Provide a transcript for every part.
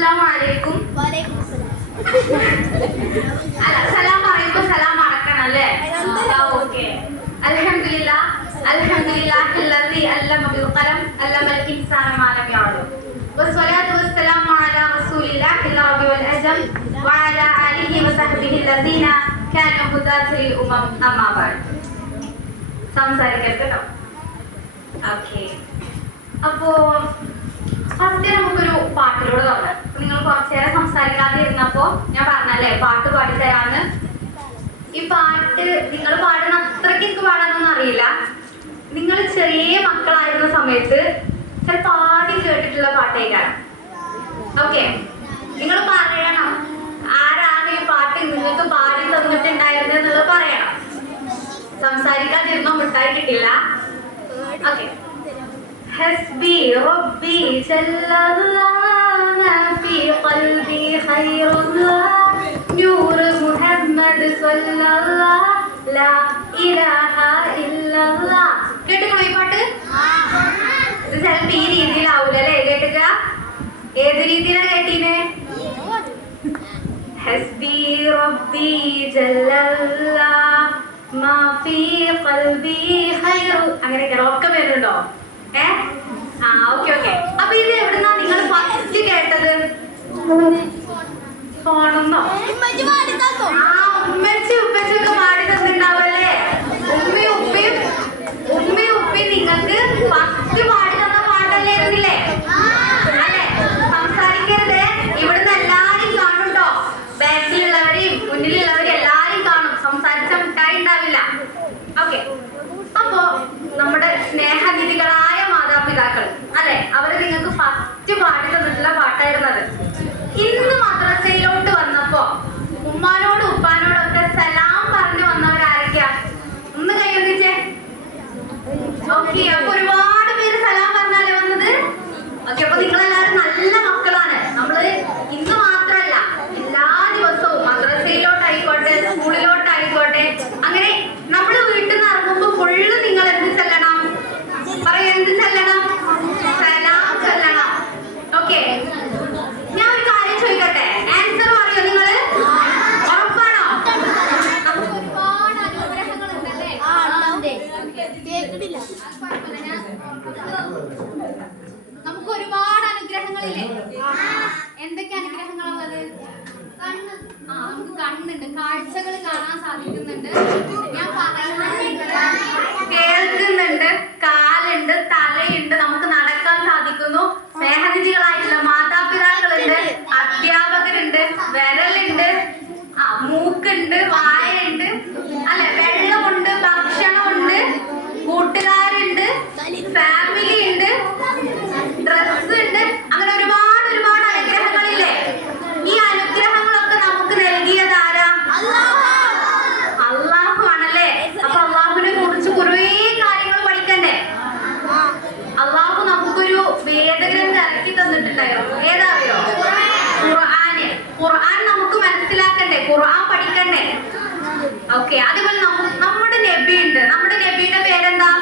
അസ്സലാമലൈക്കും. അല്ല, സലാം പറയുമ്പോ സലാം അടക്കണം അല്ലേ? ഓക്കെ. അൽഹംദുലില്ലാഹ് അൽഹംദുലില്ലാഹില്ലദീ അല്ലമ ബിൽ ഖലം അല്ലമൽ ഇൻസാന മാ ലം യഅലം വസ്സലാത്തു വസ്സലാമു അലാ റസൂലില്ലാഹിൽ അറബി വൽ അജം വഅലാ ആലിഹി വസഹ്ബിഹി അല്ലദീന കാനൂ ഹുദാത്തിൽ ഉമ്മം അമ്മാ ബഅദ്. സംസാരിക്കട്ടോ. ഓക്കെ. അപ്പോ ഫസ്റ്റ് നമുക്കൊരു പാട്ടിലൂടെ തുടങ്ങാം. നിങ്ങൾ കുറച്ചു നേരം സംസാരിക്കാതെ ഇരുന്നപ്പോ ഞാൻ പറഞ്ഞല്ലേ പാട്ട് പാടിത്തരാന്ന്. ഈ പാട്ട് നിങ്ങൾ പാടുന്ന അത്രയ്ക്ക് എനിക്ക് പാടാനൊന്നും അറിയില്ല. നിങ്ങൾ ചെറിയ മക്കളായിരുന്ന സമയത്ത് ചിലപ്പോൾ ആദ്യം കേട്ടിട്ടുള്ള പാട്ടേക്കാണ്. ഓക്കെ, നിങ്ങൾ പറയണം ആരാണ് ഈ പാട്ട് നിങ്ങൾക്ക് പാടി തന്നിട്ടുണ്ടായിരുന്നത് എന്നുള്ളത് പറയണം. സംസാരിക്കാതിരുന്നോ മിഠായി കിട്ടില്ല. ഓക്കെ. حسبي ربي جل الله ما في قلبي خير الله نور محمد صلى الله لا إله إلا الله. കേട്ടിട്ടുണ്ടോ ഈ പാട്ട്? ഇത് ചിലപ്പോൾ ഈ രീതിയിലാവൂലല്ലേ കേട്ടുക. ഏത് രീതിയിലാണ് കേട്ടീനെ? حسبي ربي جل الله ما في قلبي خير. അങ്ങനെ ഒക്കെ പേരുണ്ടോ? ഓക്കെ. അപ്പൊ ഇത് എവിടുന്നാ നിങ്ങൾ ഫസ്റ്റ് കേട്ടത്? ഫോണെന്നോ? ഉമ്മച്ചി ഉപ്പച്ചൊക്കെ പാടി തന്നിട്ടുണ്ടാവല്ലേ? ഉമ്മയും ഉപ്പയും നിങ്ങൾക്ക് ഫസ്റ്റ് പാടി തന്ന പാട്ടല്ലേ ഇരുന്നില്ലേ? അല്ലെ? സംസാരിക്കരുത്. ഇവിടുന്ന് എല്ലാരും കാണുട്ടോ. ബാക്കിലുള്ളവരെയും മുന്നിലുള്ളവരെയും എല്ലാരും കാണും. സംസാരിച്ച മിഠായി ഉണ്ടാവില്ല. ഓക്കെ. അപ്പോ നമ്മുടെ സ്നേഹനിധികളായ മാതാപിതാക്കൾ അല്ലെ, അവര് നിങ്ങൾക്ക് ഫസ്റ്റ് പാടി തന്നിട്ടുള്ള പാട്ടായിരുന്നത്. ഇന്ന് മദ്രസയിലോട്ട് വന്നപ്പോ ഉമ്മാനോടും ഉപ്പാനോടൊക്കെ സലാം പറഞ്ഞു വന്നവരാരൊക്കെയാ? ഒന്ന് കൈയൊന്നിച്ചേ. ഓക്കെ. അപ്പൊ ഒരുപാട് പേര് സലാം പറഞ്ഞാലേ വന്നത്. ഓക്കെ. അപ്പൊ നിങ്ങളെല്ലാരും നല്ല മക്കളാണ്. നമ്മള് ഇന്ന് മാത്രല്ല എല്ലാ ദിവസവും മദ്രസയിലോട്ടായിക്കോട്ടെ സ്കൂളിലോട്ടായിക്കോട്ടെ അങ്ങനെ നമ്മള് വീട്ടിൽ നിന്ന് ഇറങ്ങുമ്പോ ഫുള്ള് നിങ്ങൾ എന്ത് ചെല്ലണം? പറയാ, എന്ത് ചെല്ലണം? സലാം ചെല്ലണം. ഓക്കെ. ഞാൻ ഒരു കാര്യം ചോദിക്കട്ടെ, ആൻസർ പറയോ നിങ്ങള്? ഉറപ്പാണോ? നമുക്ക് ഒരുപാട് അനുഗ്രഹങ്ങൾ ഉണ്ടല്ലേ? നമുക്ക് ഒരുപാട് അനുഗ്രഹങ്ങളില്ലേ? എന്തൊക്കെ അനുഗ്രഹങ്ങളുള്ളത്? നമുക്ക് കണ്ണുണ്ട്, കാഴ്ചകൾ കാണാൻ സാധിക്കുന്നുണ്ട്, ഞാൻ കേൾക്കുന്നുണ്ട്, കാലുണ്ട്, തലയുണ്ട്, നമുക്ക് നടക്കാൻ സാധിക്കുന്നു, സ്നേഹനിധികളായിട്ടുള്ള മാതാപിതാക്കളുണ്ട്, അധ്യാപകരുണ്ട്, വിരലുണ്ട്, മൂക്കുണ്ട്, വായുണ്ട്, അല്ലെ, വെള്ളമുണ്ട്, ഭക്ഷണമുണ്ട്, കൂട്ടുകാരുണ്ട്, ഫാമിലി ഉണ്ട്, ഡ്രസ് ഉണ്ട്. അങ്ങനെ ഒരുപാട് ഒരുപാട് അനുഗ്രഹങ്ങളില്ലേ? ഈ അനുഗ്രഹങ്ങളൊക്കെ നമുക്ക് നൽകിയത് ആരാ? അള്ളാഹു ആണല്ലേ? അപ്പൊ അള്ളാഹുവിനെ കുറിച്ച് കുറേ കാര്യങ്ങൾ പഠിക്കണ്ടേ? അള്ളാഹു നമുക്കൊരു വേദഗ്രന്ഥം ഇറക്കി തന്നിട്ടുണ്ടായിരുന്നു. ഏതാ അറിയോ? ഖുർആന്. ഖുർആൻ നമുക്ക് മനസ്സിലാക്കണ്ടേ? ഖുർആൻ പഠിക്കണ്ടേ? ഓക്കെ. അതുപോലെ നമ്മുടെ നബി ഉണ്ട്. നമ്മുടെ നബിയുടെ പേരെന്താ?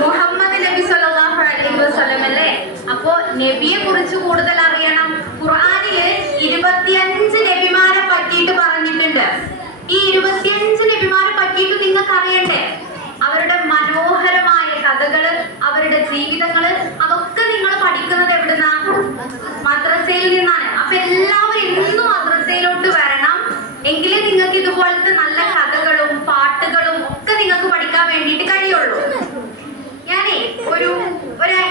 മുഹമ്മദ് നബി സല്ലല്ലാഹു അലൈഹി വസല്ലം അല്ലേ? അപ്പോ നബിയെ കുറിച്ച് കൂടുതൽ അറിയണം. ഖുർആനില് 25 നബിമാരെ പറ്റിയിട്ട് പറഞ്ഞിട്ടുണ്ട്. ഈ 25 നബിമാരെ പറ്റിയിട്ട് നിങ്ങൾക്ക് അറിയണ്ടേ? അവരുടെ മനോഹരമായ കഥകള്, അവരുടെ ജീവിതങ്ങള്, അതൊക്കെ നിങ്ങൾ പഠിക്കുന്നത് എവിടുന്നാ? മദ്രസയിൽ നിന്നാണ്. അപ്പൊ എല്ലാവരും എന്നും മദ്രസയിലോട്ട് വരണം. എങ്കിലേ നിങ്ങൾക്ക് ഇതുപോലത്തെ നല്ല കഥകളും പാട്ടുകളും ഒക്കെ നിങ്ങൾക്ക് പഠിക്കാൻ വേണ്ടിയിട്ട് കഴിയുള്ളൂ. ഞാനേ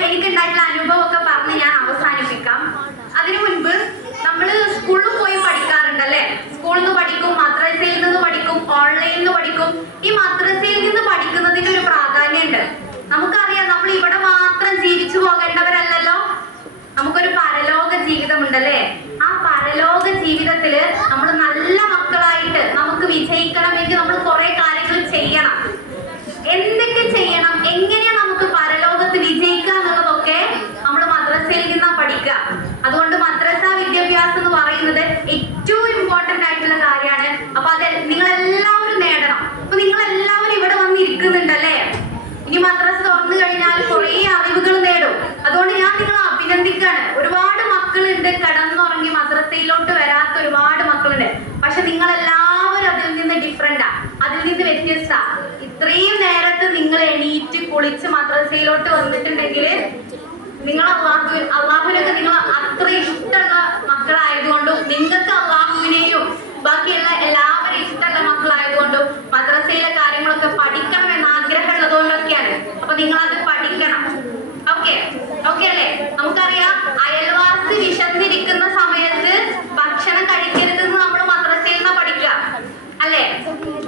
എനിക്കുണ്ടായിട്ടുള്ള അനുഭവമൊക്കെ പറഞ്ഞ് ഞാൻ അവസാനിപ്പിക്കാം. അതിനു മുൻപ് നമ്മള് സ്കൂളിൽ പോയി പഠിക്കാറുണ്ടല്ലേ? സ്കൂളിൽ നിന്ന് പഠിക്കും, മദ്രസയിൽ നിന്ന് പഠിക്കും, ഓൺലൈനിൽ നിന്ന് പഠിക്കും. ഈ മദ്രസയിൽ നിന്ന് പഠിക്കുന്നതിന് ഒരു പ്രാധാന്യമുണ്ട്. നമുക്കറിയാം, നമ്മൾ ഇവിടെ മാത്രം ജീവിച്ചു പോകേണ്ടവരല്ലല്ലോ. നമുക്കൊരു പരലോക ജീവിതമുണ്ടല്ലേ? ആ പരലോക ജീവിതത്തില് നമ്മൾ നല്ല മക്കളായിട്ട് നമുക്ക് വിജയിക്കണമെങ്കിൽ നമ്മൾ കുറെ കാര്യങ്ങൾ ചെയ്യണം. എന്തൊക്കെ ചെയ്യണം, എങ്ങനെയാ നമുക്ക് പരലോകത്ത് വിജയിക്കുക എന്നുള്ളതൊക്കെ നമ്മൾ മദ്രസയിൽ നിന്നാ പഠിക്കുക. അതുകൊണ്ട് മദ്രസ കിടന്നുറങ്ങി മദ്രസയിലോട്ട് വരാത്ത ഒരുപാട് മക്കളുണ്ട്. പക്ഷെ നിങ്ങൾ എല്ലാവരും അതിൽ നിന്ന് ഡിഫറെന്റാ, അതിൽ നിന്ന് വ്യത്യസ്ത. ഇത്രയും നേരത്ത് നിങ്ങൾ എണീറ്റ് കുളിച്ച് മദ്രസയിലോട്ട് വന്നിട്ടുണ്ടെങ്കിൽ നിങ്ങൾ അള്ളാഹുവിനൊക്കെ നിങ്ങൾ അത്ര ഇഷ്ടമുള്ള മക്കളായതുകൊണ്ടും നിങ്ങൾക്ക് അള്ളാഹുവിനെയും ബാക്കിയുള്ള എല്ലാവരും ഇഷ്ടമുള്ള മക്കളായതുകൊണ്ടും മദ്രസയിലെ കാര്യങ്ങളൊക്കെ പഠിക്കണം എന്ന ആഗ്രഹം ഉള്ളതുകൊണ്ടൊക്കെയാണ്. അപ്പൊ നിങ്ങൾ അത് പഠിക്കണം. ഓക്കെ അല്ലേ? നമുക്കറിയാം അയൽവാസി വിശന്നിരിക്കുന്ന സമയത്ത് ഭക്ഷണം കഴിക്കരുതെന്ന് നമ്മൾ മദ്രസയിൽ നിന്ന് പഠിക്കുക അല്ലേ?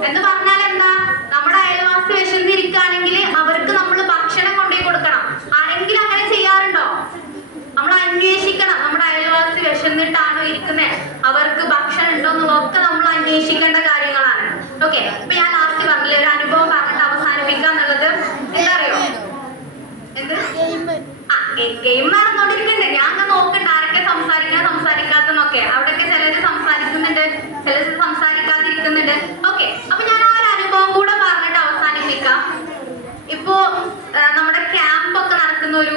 എന്ന് പറഞ്ഞാൽ എന്താ? നമ്മുടെ അയൽവാസി വിശന്നിരിക്കുകയാണെങ്കിൽ അവർക്ക് നമ്മൾ ഭക്ഷണം കൊണ്ടുപോയി കൊടുക്കണം. ആരെങ്കിലും അങ്ങനെ ചെയ്യാറുണ്ടോ? നമ്മൾ അന്വേഷിക്കണം, നമ്മുടെ അയൽവാസി വിശന്നിട്ടാണോ ഇരിക്കുന്നത്, അവർക്ക് ഭക്ഷണം ഉണ്ടോ എന്നുള്ളതൊക്കെ നമ്മൾ അന്വേഷിക്കേണ്ട കാര്യങ്ങളാണ്. ഓക്കെ, ഇപ്പൊ ഞാൻ ലാസ്റ്റ് പറഞ്ഞില്ല, ഒരു അനുഭവം പറഞ്ഞിട്ട് അവസാനിപ്പിക്കുക എന്നുള്ളത്. എന്താ അറിയോ? എന്ത് ഗെയിം നടന്നുകൊണ്ടിരിക്കുന്നുണ്ട്. ഞാൻ നോക്കണ്ട ആരൊക്കെ സംസാരിക്കാത്തെന്നൊക്കെ. അവിടെയൊക്കെ ചിലര് സംസാരിക്കുന്നുണ്ട്, ചിലര് സംസാരിക്കാതിരിക്കുന്നുണ്ട്. ഓക്കെ, അപ്പൊ ഞാൻ ആ ഒരു അനുഭവം കൂടെ പറഞ്ഞിട്ട് അവസാനിപ്പിക്കാം. ഇപ്പോ നമ്മുടെ ക്യാമ്പൊക്കെ നടക്കുന്ന ഒരു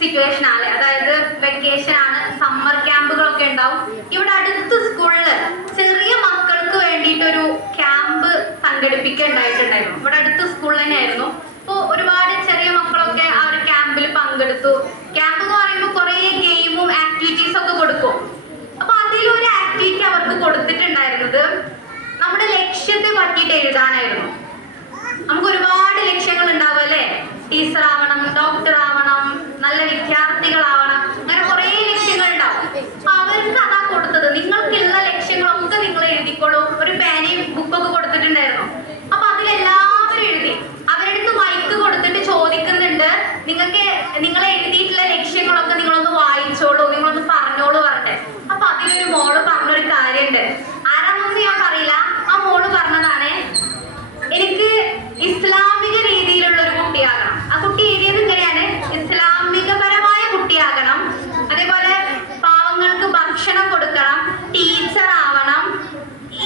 സിറ്റുവേഷൻ ആണ്, അതായത് വെക്കേഷൻ ആണ്, സമ്മർ ക്യാമ്പുകളൊക്കെ ഉണ്ടാവും. ഇവിടെ അടുത്ത സ്കൂളില് ചെറിയ മക്കൾക്ക് വേണ്ടിയിട്ടൊരു ക്യാമ്പ് സംഘടിപ്പിക്കുകയുണ്ടായിട്ടുണ്ടായിരുന്നു. ഇവിടെ അടുത്ത സ്കൂളിൽ തന്നെ ആയിരുന്നു. അപ്പോൾ ഒരുപാട് ചെറിയ മക്കളൊക്കെ ആ ഒരു ക്യാമ്പിൽ പങ്കെടുത്തു. ക്യാമ്പ് എന്ന് പറയുമ്പോൾ കുറേ ഗെയിമും ആക്ടിവിറ്റീസ് ഒക്കെ കൊടുക്കും. അപ്പൊ അതിലൊരു ആക്ടിവിറ്റി അവർക്ക് കൊടുത്തിട്ടുണ്ടായിരുന്നത് നമ്മുടെ ലക്ഷ്യത്തെ പറ്റിയിട്ട് എഴുതാനായിരുന്നു. നമുക്ക് ഒരുപാട് ലക്ഷ്യങ്ങൾ ഉണ്ടാവും അല്ലേ? ടീച്ചർ ആവണം, ഡോക്ടർ ആവണം, നല്ല വിദ്യാർത്ഥികളാവണം, അങ്ങനെ കുറേ ലക്ഷ്യങ്ങൾ ഉണ്ടാവും. അവർക്ക് അതാ കൊടുത്തത്. നിങ്ങൾക്കുള്ള ലക്ഷ്യങ്ങളൊക്കെ നിങ്ങൾ എഴുതിക്കോളൂ. ഒരു പേനയും ബുക്കൊക്കെ കൊടുത്തിട്ടുണ്ടായിരുന്നു. അപ്പൊ അതിലെല്ലാവരും എഴുതി. അവരെടുത്ത് മൈക്ക് കൊടുത്തിട്ട് ചോദിക്കുന്നുണ്ട്, നിങ്ങൾ എഴുതിയിട്ടുള്ള ലക്ഷ്യങ്ങളൊക്കെ നിങ്ങളൊന്ന് വായിച്ചോളൂ, നിങ്ങളൊന്ന് പറഞ്ഞോളൂ പറഞ്ഞിട്ട്. അപ്പൊ അതിലൊരു മോള് പറഞ്ഞൊരു കാര്യമുണ്ട്. ആരാന്നൊന്നും ഞാൻ പറയില്ല. ആ മോള് പറഞ്ഞതാണ്, എനിക്ക് ഇസ്ലാമിക രീതിയിലുള്ള ഒരു കുട്ടിയാകണം. ആ കുട്ടി എഴുതിയത് ഇങ്ങനെയാണ്: ഇസ്ലാമികപരമായ കുട്ടിയാകണം, അതേപോലെ പാവങ്ങൾക്ക് ഭക്ഷണം കൊടുക്കണം, ടീച്ചർ ആവണം.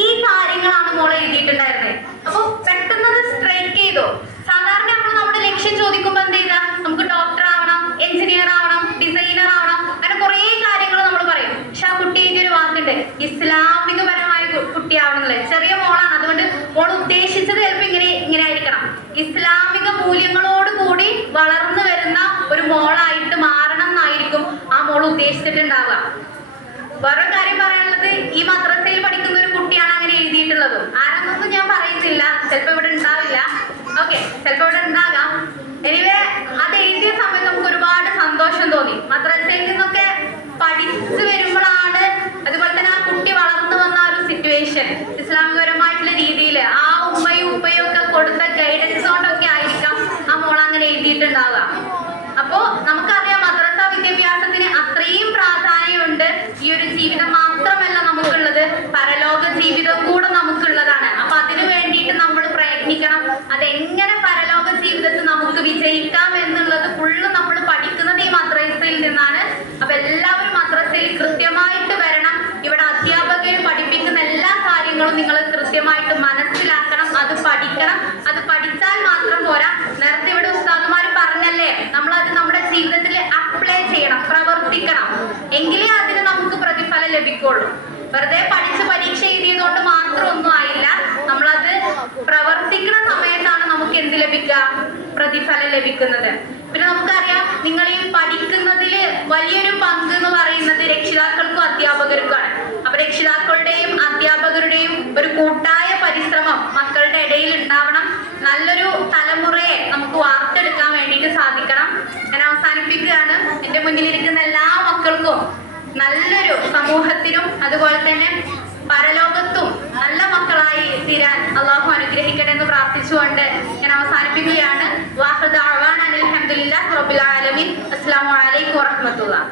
ഈ കാര്യങ്ങളാണ് മോള് എഴുതിയിട്ടുണ്ടായിരുന്നത്. അപ്പൊ പെട്ടെന്ന് സ്ട്രൈക്ക് ചെയ്തു. സാധാരണ നമ്മൾ നമ്മുടെ ലക്ഷ്യം ചോദിക്കുമ്പോൾ എന്ത് ചെയ്താ, നമുക്ക് ഡോക്ടർ ആവണം, എഞ്ചിനീയർ ആവണം, ഡിസൈനർ ആവണം, അങ്ങനെ കുറേ കാര്യങ്ങൾ നമ്മൾ പറയും. പക്ഷെ ആ കുട്ടി എഴുതിയൊരു വാക്കുണ്ട്, ഇസ്ലാമികപരമായ കുട്ടിയാവണം എന്നുള്ളത്. ചെറിയ മോളാണ്, അതുകൊണ്ട് മോൾ ഉദ്ദേശിച്ചത് ചിലപ്പോൾ ഇങ്ങനെ ആയിരിക്കണം. ഇസ്ലാമിക മൂല്യങ്ങളോട് കൂടി വളർന്നു വരുന്ന ഒരു മോളായിട്ട് മാറണം എന്നായിരിക്കും ആ മോൾ ഉദ്ദേശിച്ചിട്ടുണ്ടാവുക. വേറെ കാര്യം പറയാനുള്ളത്, ഈ മദ്രസയിൽ പഠിക്കുന്ന ഒരു കുട്ടിയാണ് അങ്ങനെ എഴുതിയിട്ടുള്ളതും. ആരെന്നൊന്നും ഞാൻ പറയുന്നില്ല, ചിലപ്പോൾ ഇവിടെ ഉണ്ടാവില്ല. ഓക്കെ, ചിലപ്പോൾ ഇവിടെ ഉണ്ടാകാം. എനിവേ, അത് എഴുതിയ സമയത്ത് നമുക്ക് ഒരുപാട് സന്തോഷം തോന്നി. മദ്രസയിൽ നിന്നൊക്കെ പഠിച്ചു വരുമ്പോഴാണ്, അതുപോലെ തന്നെ ആ കുട്ടി വളർന്നു വന്ന ഒരു സിറ്റുവേഷൻ ഇസ്ലാമികപരമായിട്ടുള്ള രീതിയിൽ ആ ഉമ്മയും ഉപ്പയും ഒക്കെ കൊടുത്ത ഗൈഡൻസ് കൊണ്ടൊക്കെ ആയിരിക്കാം ആ മോൾ അങ്ങനെ എഴുതിയിട്ടുണ്ടാവുക. അപ്പോ നമുക്കറിയാം, മദ്രസ വിദ്യാഭ്യാസത്തിന് അത്രയും പ്രാധാന്യമുണ്ട്. ഈ ഒരു ജീവിതം മാത്രമല്ല നമുക്കുള്ളത്, പരലോക ജീവിതം കൂടെ നമുക്കുള്ളതാണ്. അപ്പൊ അതിനു വേണ്ടിയിട്ട് നമ്മൾ പ്രയത്നിക്കണം. അതെങ്ങനെ പരലോക ജീവിതത്തിൽ നമുക്ക് വിജയിക്കാം എന്നുള്ളത് ഫുള്ള് നമ്മൾ പഠിക്കുന്നത് ഈ മദ്രസയിൽ നിന്നാണ്. അപ്പൊ എല്ലാവരും മദ്രസയിൽ കൃത്യമായിട്ട് വരണം. ഇവിടെ അധ്യാപകർ പഠിപ്പിക്കുന്ന എല്ലാ കാര്യങ്ങളും നിങ്ങൾ കൃത്യമായിട്ട് മനസ്സിലാക്കണം, അത് പഠിക്കണം. അത് പഠിച്ചാൽ മാത്രം പോരാ, നേരത്തെ ഇവിടെ ഉസ്താദുമാർ പറഞ്ഞല്ലേ, നമ്മളത് നമ്മുടെ ജീവിതത്തിൽ അപ്ലൈ ചെയ്യണം, പ്രവർത്തിക്കണം. എങ്കിലേ അതിന് നമുക്ക് പ്രതിഫലം ലഭിക്കുള്ളൂ. വെറുതെ പഠിച്ച് പരീക്ഷ എഴുതിയതുകൊണ്ട് മാത്രം ഒന്നും ആയില്ല. നമ്മളത് പ്രവർത്തിക്കുന്ന സമയത്താണ് നമുക്ക് എന്ത് ലഭിക്കുക? പ്രതിഫലം ലഭിക്കുന്നത്. പിന്നെ നമുക്കറിയാം, നിങ്ങൾ ഈ പഠിക്കുന്നതിൽ വലിയൊരു പങ്ക് എന്ന് പറയുന്നത് രക്ഷിതാക്കൾക്കും അധ്യാപകർക്കുമാണ്. അപ്പൊ രക്ഷിതാക്കളുടെയും അധ്യാപകരുടെയും ഒരു കൂട്ടായ പരിശ്രമം മക്കളുടെ ഇടയിൽ ഉണ്ടാവണം. നല്ലൊരു തലമുറയെ നമുക്ക് വാർത്തെടുക്കാൻ വേണ്ടിയിട്ട് സാധിക്കണം. ഞാൻ അവസാനിപ്പിക്കുകയാണ്. എൻ്റെ മുന്നിലിരിക്കുന്ന എല്ലാ മക്കൾക്കും നല്ലൊരു സമൂഹത്തിനും അതുപോലെ തന്നെ പരലോകത്തും നല്ല മക്കളായി തീരാൻ അള്ളാഹു അനുഗ്രഹിക്കട്ടെ എന്ന് പ്രാർത്ഥിച്ചുകൊണ്ട് ഞാൻ അവസാനിപ്പിക്കുകയാണ്. വാഹ് ദഅ്വാനാ അൽഹംദുലില്ലാഹി റബ്ബിൽ ആലമീൻ. അസ്സലാമു അലൈക്കും വറഹ്മത്തുള്ളാഹി.